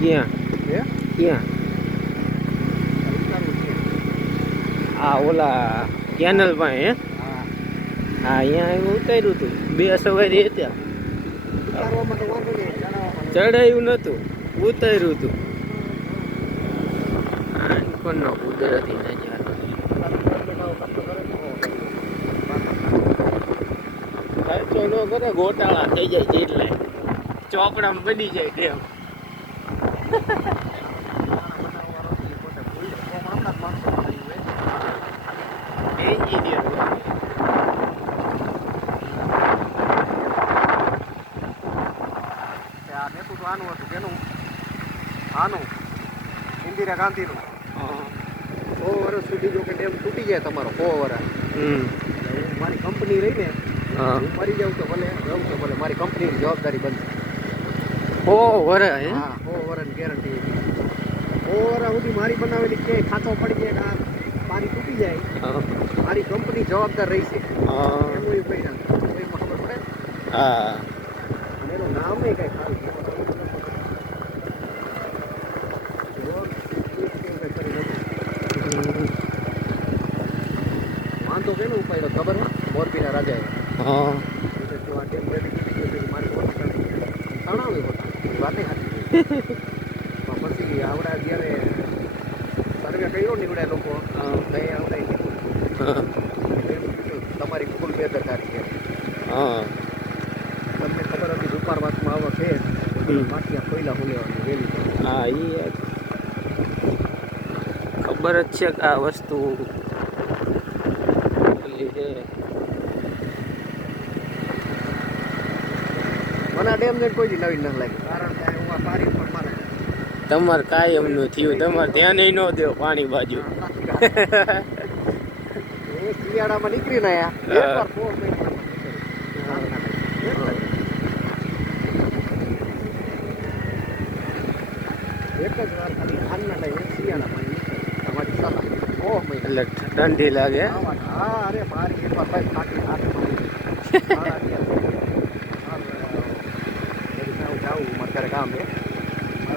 ક્યાં હે ક્યાં આ ઓલા કેનલ પાસે હે હા હા અહીંયા એવું ઉતાર્યું હતું 2 સવારી હતા ઉતારવામાં તો વાંધો નહીં ચડાવવામાં ચડાયું નતું ઉતાર્યું હતું કોનો કુદરતી નજારો ખર્ચો ન કરે ગોટાળા થઈ જાય જેટલે ચોકડામાં બની જાય ડેમ એન્જિનિયર આ નેતું તો આનું હતું કેનું આનું ઇન્દિરા ગાંધીનું 100 વર્ષ સુધી જો કે ડેમ તૂટી જાય તમારો 100 વર્ષ મારી કંપની રહીને હું મરી જાઉં તો ભલે રહું તો ભલે મારી કંપનીની જવાબદારી બનશે હા 100 વર્ષની ગેરંટી 100 વર્ષ સુધી મારી બનાવેલી ક્યાંય ખાંચો પડી જાય કે આ પાણી તૂટી જાય મારી કંપની જવાબદાર રહેશે એવું એ કહી નાખે એમાં ખબર પડે હા અને એનું નામ નહીં કઈ ખાલી વાંધો કેનો ઉપાય ખબર હે મોરબીના રાજાએ તણાવે વાતે પછી આવડા જ્યારે સર્વે કર્યો નીવડે લોકો આવડે તમારી ફૂલ બેદરકારી છે તમને ખબર હતી ઉપરવાસમાં આવક છે માઠિયા કોયલા ખોલેવાની વેલી હા એ ખબર જ છે કે આ વસ્તુ મને ડેમ ને કોઈ નવીન ન લાગી કારણ કે હું પાણી પણ મારે તમારે કાયમ નું થયું તમારે ધ્યાન ન દેવો પાણી બાજુ શિયાળામાં નીકળી ને એક જ વાર ખાલી હાલના ટાઈમે શિયાળામાં તમારી સલાહ એટલે ઠંડી લાગે હા અરે મારી એક વાર ભાઈ ખાટી જાઉં મારે ત્યારે કામ છે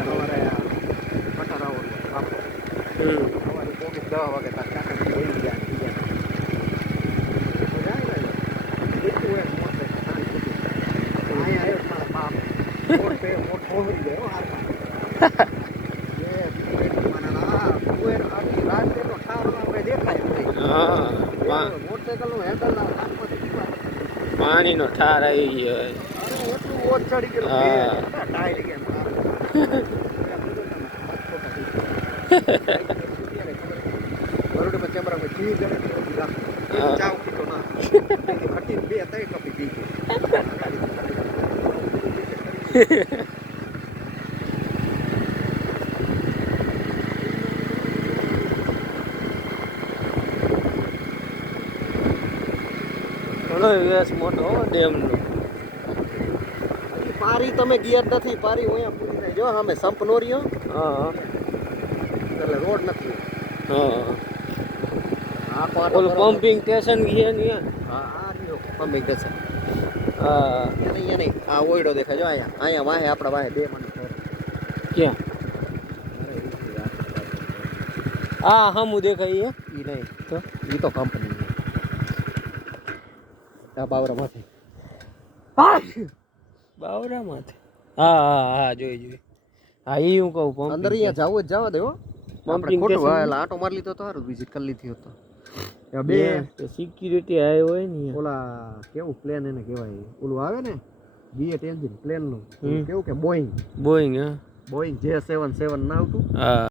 સવારે 18 વાગે સવારે 10 વાગે પાણી નો ઠાર આવી ગયો એટલું ઓછ ચડી ગયેલું ટાયર ગયા બરોડા કેમેરા માં જી ગણે ચાવ કીધો ના ખટી 2-3 કપી પી ઘણો વ્યાસ મોટો ડેમ નો પારી તમે ગિયર નથી પારી હું અહીંયા પૂરી થાય જો અમે સંપ નો રહ્યો એટલે રોડ નથી ઓલું પમ્પિંગ સ્ટેશન છે ને હા પમ્પિંગ સ્ટેશન અહીંયા નહીં આ ઓયડો દેખાય જો અહીંયા વાહે આપણા વાહે 2 માણસ ક્યાં હા હમું દેખાય ઈ નહીં તો ઈ તો કંપની આ બાવરામાંથી બાવરામાંથી હા જોઈ હા એ હું કહું અંદર અહીંયા જાવું જ જવા દેવો પમ્પિંગ ખોટું આટો મારી લીધો તો સારું વિઝિટ કરી લીધી હતો બે સિક્યુરિટી આવ્યો હોય ને ઓલા કેવું પ્લેન એને કહેવાય ઓલું આવે ને B8 એન્જિન પ્લેન નું કેવું કે બોઈંગ બોઈંગ Boeing J777 ના આવતું હા